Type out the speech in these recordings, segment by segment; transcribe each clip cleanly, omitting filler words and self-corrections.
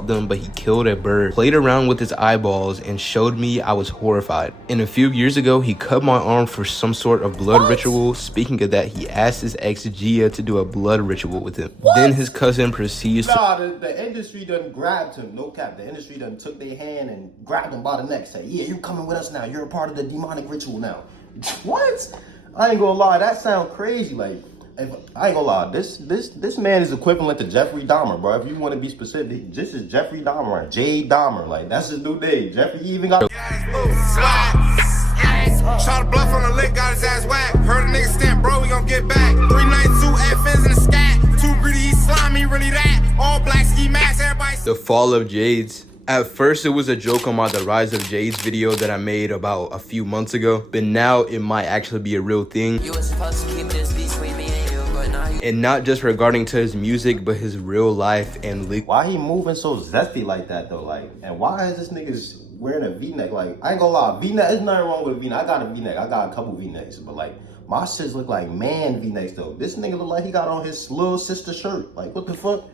them, but he killed a bird, played around with his eyeballs, and showed me. I was horrified. And a few years ago, he cut my arm for some sort of blood ritual. Speaking of that, he asked his ex Gia to do a blood ritual with him. Then his cousin proceeds to— the industry done grabbed him, no cap. The industry done took their hand and grabbed him by the neck, say, yeah, you coming with us now, you're a part of the demonic ritual now. What? I ain't gonna lie, that sound crazy. Like, I ain't gonna lie, this man is equivalent to Jeffrey Dahmer, bro. If you want to be specific, this is Jeffrey Dahmer, Jaydes Dahmer. Like, that's his new name. Jeffrey even got— Shot a bluff on the lick, got his ass whack. Heard a nigga stamp, bro, we gon' get back. 392 FNs in the scat. Too greedy, he slimy, really that. All black ski masks, everybody. The fall of Jaydes. At first, it was a joke on my The Rise of Jaydes video that I made about a few months ago, but now it might actually be a real thing. You were supposed to keep this between me and you, but now you— And not just regarding to his music, but his real life and legal. Why he moving so zesty like that though? Like, and why is this niggas wearing a V-neck? Like, I ain't gonna lie, V-neck, there's nothing wrong with a V-neck. I got a V-neck. I got a couple V-necks, but like, my shits look like man V-necks though. This nigga look like he got on his little sister shirt. Like, what the fuck?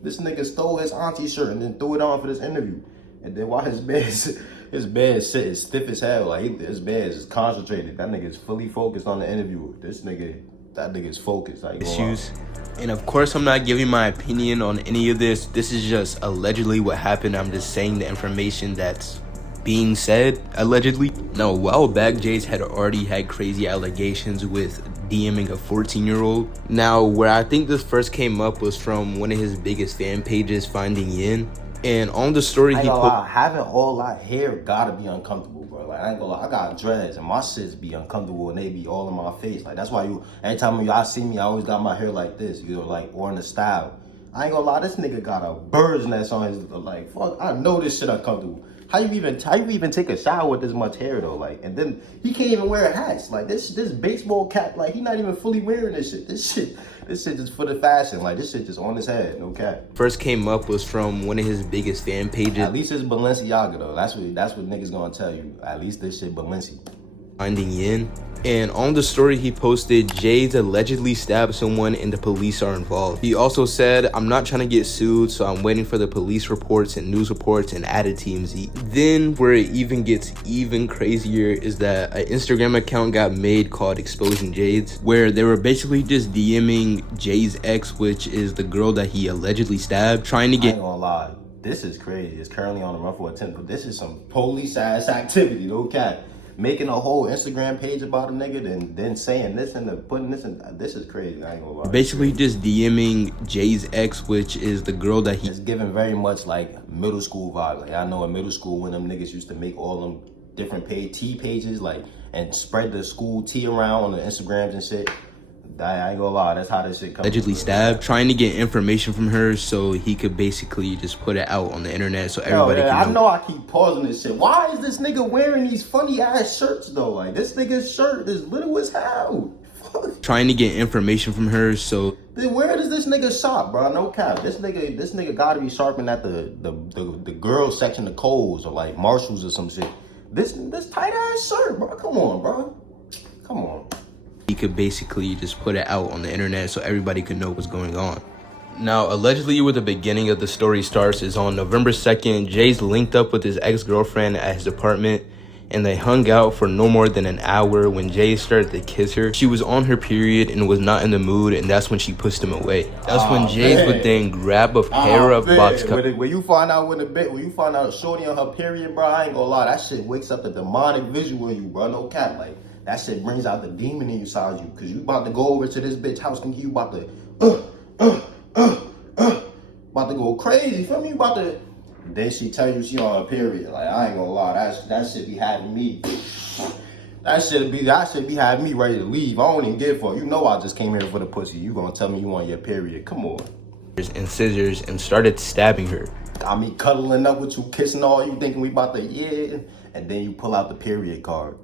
This nigga stole his auntie shirt and then threw it on for this interview. And then why his bed sitting stiff as hell. Like, his bed is concentrated. That nigga is fully focused on the interview. That nigga is focused. Like, Issues. And of course, I'm not giving my opinion on any of this. This is just allegedly what happened. I'm just saying the information that's being said, allegedly. Now, a while back, Jaydes had already had crazy allegations with DMing a 14-year-old. Now, where I think this first came up was from one of his biggest fan pages, Finding Yin. And on the story, he put— having all that hair gotta be uncomfortable, bro. Like, I ain't gonna lie, I got dreads and my shits be uncomfortable and they be all in my face. Like, that's why every time y'all see me, I always got my hair like this, you know, like, or in the style. I ain't gonna lie, this nigga got a bird's nest on his, like, fuck, I know this shit uncomfortable. How you even take a shower with this much hair though? Like, and then he can't even wear hats. Like, this baseball cap, like, he not even fully wearing this shit. This shit just for the fashion. Like, this shit just on his head, no cap. First came up was from one of his biggest fan pages. At least it's Balenciaga though. That's what niggas gonna tell you. At least this shit Balenci. Finding Yin. And on the story he posted, Jaydes allegedly stabbed someone and the police are involved. He also said, I'm not trying to get sued, so I'm waiting for the police reports and news reports and added TMZ. Then where it even gets even crazier is that an Instagram account got made called Exposing Jaydes, where they were basically just DMing Jaydes' ex, which is the girl that he allegedly stabbed, trying to get— I ain't gonna lie, this is crazy. It's currently on the run for attempt, but this is some police ass activity, no cap. Making a whole Instagram page about a nigga and then saying this and putting this in, this is crazy. I ain't gonna lie. Basically just DMing Jaydes' ex, which is the girl that he— It's giving very much like middle school vibe. Like, I know in middle school when them niggas used to make all them different tea pages, like, and spread the school tea around on the Instagrams and shit. I ain't gonna lie, that's how this shit comes. Allegedly stabbed, trying to get information from her so he could basically just put it out on the internet so everybody can know. I know I keep pausing this shit. Why is this nigga wearing these funny ass shirts though? Like, this nigga's shirt is little as hell. Trying to get information from her so— Then where does this nigga shop, bro? No cap. This nigga gotta be shopping at the girls section of Kohl's or like Marshalls or some shit. This tight ass shirt, bro. Come on, bro. Come on. He could basically just put it out on the internet so everybody could know what's going on. Now, allegedly where the beginning of the story starts is on November 2nd, Jaydes linked up with his ex-girlfriend at his apartment and they hung out for no more than an hour. When Jaydes started to kiss her, she was on her period and was not in the mood, and that's when she pushed him away. That's when Jaydes would then grab a pair of box cutters. When you find out shorty on her period, bro, I ain't gonna lie, that shit wakes up the demonic visual in you, bro. No cap. Like, that shit brings out the demon inside you, cause you about to go over to this bitch house thinking you about to about to go crazy, feel me? You about to, then she tell you she on her period. Like, I ain't gonna lie, that shit be having me. That shit be having me ready to leave. I don't even give a fuck. You know I just came here for the pussy. You gonna tell me you on your period? Come on. And scissors and started stabbing her. Got me cuddling up with you, kissing all you, thinking we about to, yeah. And then you pull out the period card.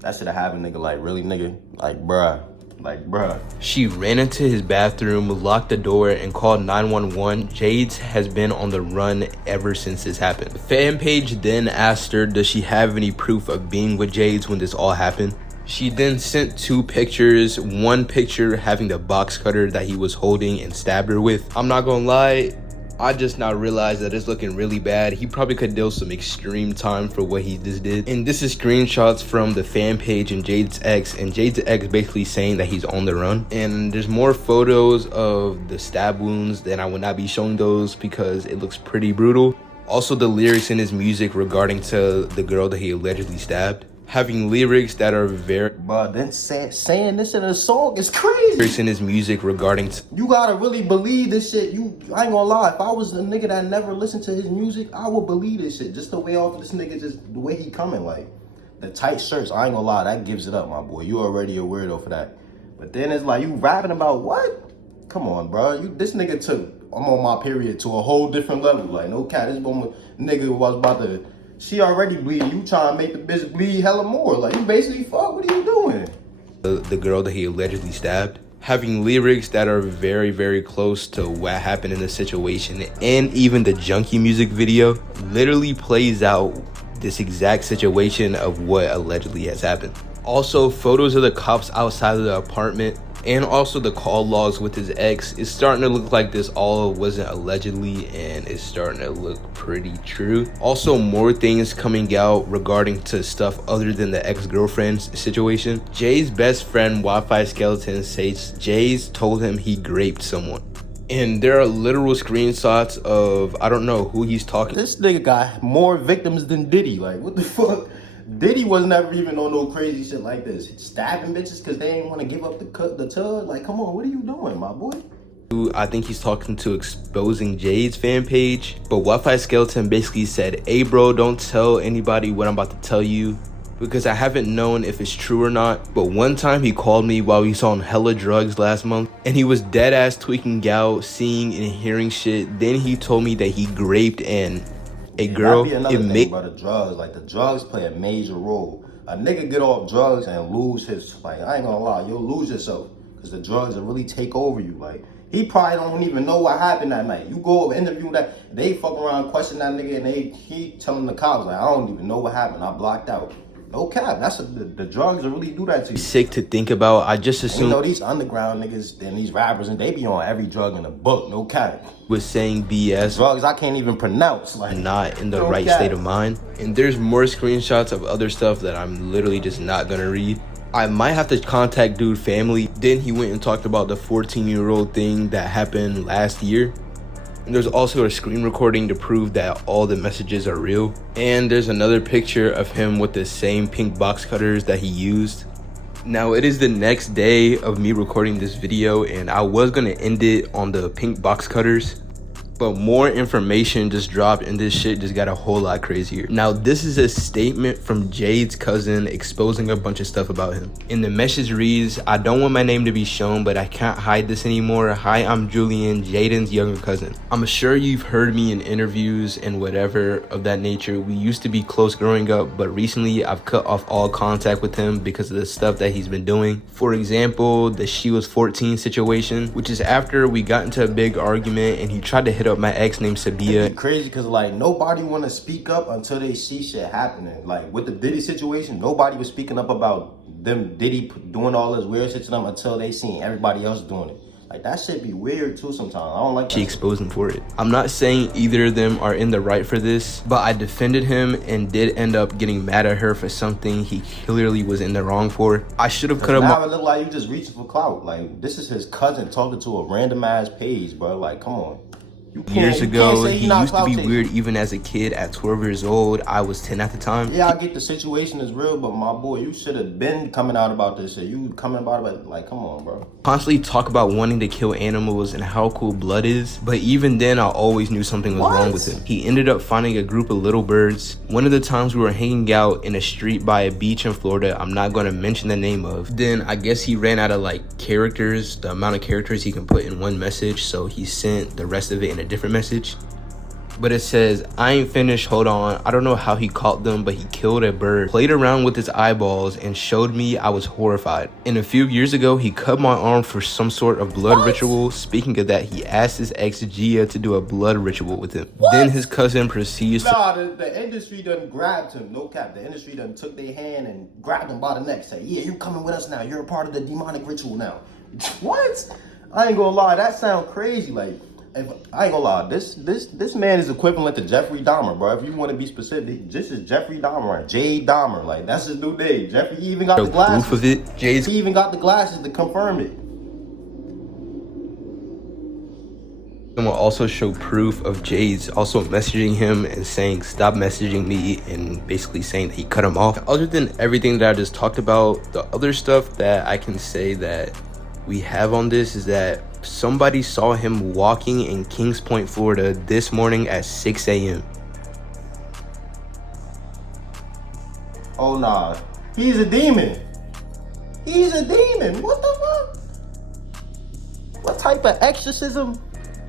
That should have happened, nigga. Like, really, nigga? Like, bruh. Like, bruh. She ran into his bathroom, locked the door, and called 911. Jaydes has been on the run ever since this happened. The fan page then asked her, does she have any proof of being with Jaydes when this all happened? She then sent 2 pictures, one picture having the box cutter that he was holding and stabbed her with. I'm not gonna lie, I just now realized that it's looking really bad. He probably could deal some extreme time for what he just did. And this is screenshots from the fan page and Jaydes' ex, and Jaydes' ex basically saying that he's on the run. And there's more photos of the stab wounds, and I will not be showing those because it looks pretty brutal. Also, the lyrics in his music regarding to the girl that he allegedly stabbed, having lyrics that are very... But then saying this in a song is crazy. Lyrics in his music regarding to... You gotta really believe this shit. I ain't gonna lie. If I was a nigga that never listened to his music, I would believe this shit. Just the way off of this nigga, just the way he coming, like the tight shirts. I ain't gonna lie, that gives it up, my boy. You already a weirdo for that. But then it's like you rapping about what? Come on, bro. This nigga took I'm on my period to a whole different level. Like no cat. This woman nigga was about to. She already bleeding. You trying to make the bitch bleed hella more. Like, you basically fuck. What are you doing? The girl that he allegedly stabbed, having lyrics that are very, very close to what happened in the situation. And even the Junkie music video literally plays out this exact situation of what allegedly has happened. Also, photos of the cops outside of the apartment, and also the call logs with his ex is starting to look like this all wasn't allegedly, and it's starting to look pretty true. Also, more things coming out regarding to stuff other than the ex-girlfriend's situation. Jay's best friend Wi-Fi Skeleton says Jaydes told him he raped someone. And there are literal screenshots of, I don't know who he's talking. This nigga got more victims than Diddy. Like, what the fuck? Diddy was never even on no crazy shit like this. Stabbing bitches because they ain't want to give up the tug. Like, come on, what are you doing, my boy? I think he's talking to Exposing Jaydes fan page. But Wi-Fi Skeleton basically said, hey bro, don't tell anybody what I'm about to tell you, because I haven't known if it's true or not. But one time he called me while he was on hella drugs last month, and he was dead ass tweaking out, seeing and hearing shit. Then he told me that he raped a girl. That'd be another thing about the drugs. Like, the drugs play a major role. A nigga get off drugs and lose his, like, I ain't gonna lie, you'll lose yourself because the drugs will really take over you. Like, he probably don't even know what happened that night. You go interview that, they fuck around, question that nigga, and he telling the cops, like, I don't even know what happened. I blocked out. No cap. That's the drugs will really do that to you. Sick to think about. I just assume, you know, these underground niggas and these rappers, and they be on every drug in the book. No cap. Was saying BS. Drugs I can't even pronounce. Like, not in the right state of mind. And there's more screenshots of other stuff that I'm literally just not gonna read. I might have to contact dude family. Then he went and talked about the 14-year-old thing that happened last year. And there's also a screen recording to prove that all the messages are real. And there's another picture of him with the same pink box cutters that he used. Now, it is the next day of me recording this video, and I was gonna end it on the pink box cutters, but more information just dropped and this shit just got a whole lot crazier. Now, this is a statement from Jaydes' cousin exposing a bunch of stuff about him. And the message reads, I don't want my name to be shown, but I can't hide this anymore. Hi, I'm Julian, Jayden's younger cousin. I'm sure you've heard me in interviews and whatever of that nature. We used to be close growing up, but recently I've cut off all contact with him because of the stuff that he's been doing. For example, the she was 14 situation, which is after we got into a big argument and he tried to hit up my ex named Sabia. It's crazy because, like, nobody want to speak up until they see shit happening. Like, with the Diddy situation, nobody was speaking up about them Diddy doing all this weird shit to them until they seen everybody else doing it. Like, that shit be weird too sometimes. I don't like that. She exposed him for it. I'm not saying either of them are in the right for this, but I defended him and did end up getting mad at her for something he clearly was in the wrong for. I should have cut him off. Now it look like you just reaching for clout. Like, this is his cousin talking to a random ass page, bro. Like, come on. Years ago, he used to be weird even as a kid. At 12 years old, I was 10 at the time. Yeah, I get the situation is real, but my boy, you should have been coming out about this shit. You coming about it, like, come on, bro. Constantly talk about wanting to kill animals and how cool blood is, but even then, I always knew something was wrong with him. He ended up finding a group of little birds. One of the times we were hanging out in a street by a beach in Florida, I'm not going to mention the name of. Then I guess he ran out of, like, characters, the amount of characters he can put in one message, so he sent the rest of it in a different message. But it says, I ain't finished, hold on. I don't know how he caught them, but he killed a bird, played around with his eyeballs, and showed me. I was horrified. And a few years ago, he cut my arm for some sort of blood ritual. Speaking of that, he asked his ex Gia to do a blood ritual with him. Then his cousin proceeds to... the industry done grabbed him, no cap. The industry done took their hand and grabbed him by the neck. Say, yeah, you coming with us now. You're a part of the demonic ritual now. What? I ain't gonna lie, that sound crazy. Like, I ain't gonna lie, this man is equivalent to Jeffrey Dahmer, bro. If you want to be specific, this is Jeffrey Dahmer, right? Jade Dahmer, like that's his new name. Jeffrey, he even got the glasses. Proof of it, Jaydes. He even got the glasses to confirm it. And will also show proof of Jaydes also messaging him and saying stop messaging me, and basically saying that he cut him off. Other than everything that I just talked about, the other stuff that I can say that we have on this is that somebody saw him walking in Kings Point, Florida this morning at 6 a.m. Oh nah, he's a demon. He's a demon. What the fuck? What type of exorcism?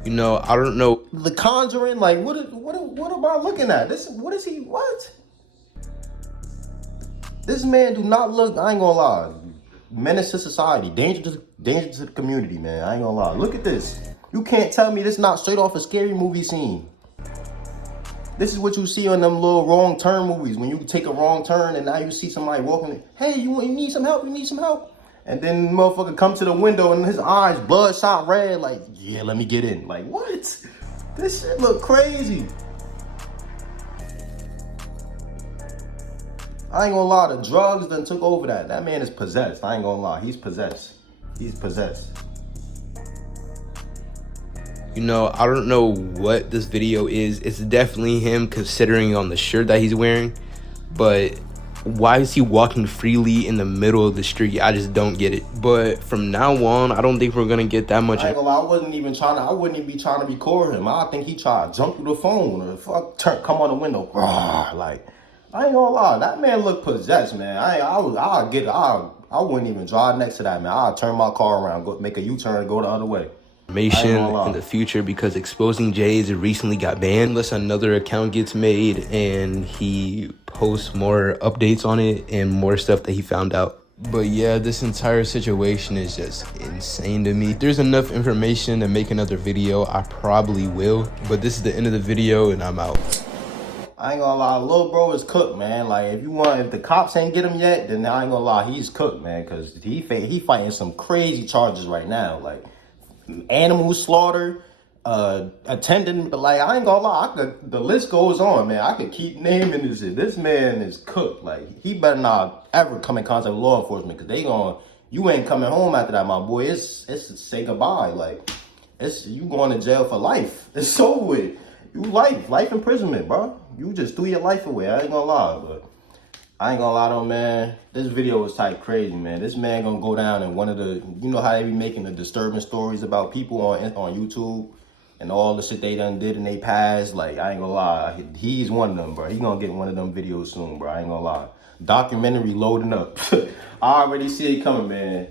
You know, I don't know. The Conjuring, like what am I looking at? What? This man do not look, I ain't gonna lie, menace to society, danger to the community, man. I ain't gonna lie. Look at this. You can't tell me this not straight off a scary movie scene. This is what you see on them little wrong turn movies. When you take a wrong turn and now you see somebody walking, hey, you need some help? You need some help? And then the motherfucker come to the window and his eyes bloodshot red, like, yeah, let me get in. Like, what? This shit look crazy. I ain't gonna lie, the drugs done took over that. That man is possessed. I ain't gonna lie, he's possessed. He's possessed. You know, I don't know what this video is. It's definitely him, considering on the shirt that he's wearing. But why is he walking freely in the middle of the street? I just don't get it. But from now on, I don't think we're gonna get that much. I ain't gonna lie, I wouldn't even be trying to record him. I think he tried to jump through the phone or come on the window. Like, I ain't gonna lie, that man look possessed, man. I wouldn't even drive next to that man. I'll turn my car around, go make a U-turn and go the other way. Information in the future, because exposing Jaydes recently got banned unless another account gets made and he posts more updates on it and more stuff that he found out. But yeah, this entire situation is just insane to me. If there's enough information to make another video, I probably will. But this is the end of the video and I'm out. I ain't gonna lie, little bro is cooked, man. Like, if the cops ain't get him yet, then I ain't gonna lie, he's cooked, man. Cause he fighting some crazy charges right now. Like, animal slaughter, attending, like, I ain't gonna lie, the list goes on, man. I could keep naming this shit. This man is cooked. Like, he better not ever come in contact with law enforcement, because you ain't coming home after that, my boy. It's say goodbye. Like, you going to jail for life. It's over with. You life imprisonment, bro. You just threw your life away. I ain't gonna lie, but I ain't gonna lie though, man. This video was type crazy, man. This man gonna go down in one of the, you know how they be making the disturbing stories about people on YouTube and all the shit they done did in their past. Like, I ain't gonna lie, he's one of them, bro. He gonna get one of them videos soon, bro. I ain't gonna lie. Documentary loading up. I already see it coming, man.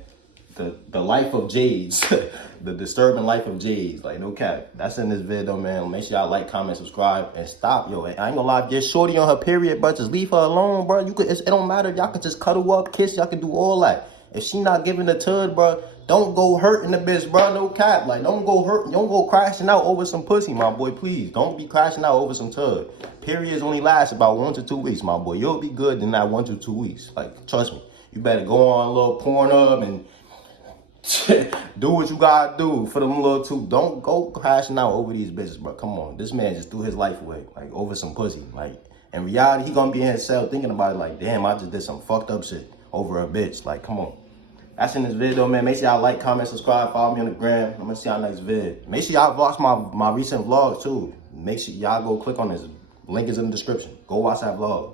The life of Jaydes. The disturbing life of Jaydes. Like, no cap. That's in this video, man. Make sure y'all like, comment, subscribe, and stop. Yo, I ain't gonna lie, get shorty on her period, but just leave her alone, bro. It don't matter. Y'all can just cuddle up, kiss. Y'all can do all that. If she not giving the tud, bro, don't go hurting the bitch, bro. No cap. Like, don't go crashing out over some pussy, my boy. Please, don't be crashing out over some tud. Periods only last about 1 to 2 weeks, my boy. You'll be good in that 1 to 2 weeks. Like, trust me. You better go on a little Pornhub and do what you gotta do for them little two. Don't go crashing out over these bitches, bro. Come on. This man just threw his life away, like, over some pussy. Like, in reality, he gonna be in his cell thinking about it like, damn, I just did some fucked up shit over a bitch. Like, come on. That's in this video, man. Make sure y'all like, comment, subscribe, follow me on the gram. I'm gonna see y'all next vid. Make sure y'all watch my recent vlogs too. Make sure y'all go click on this. Link is in the description. Go watch that vlog.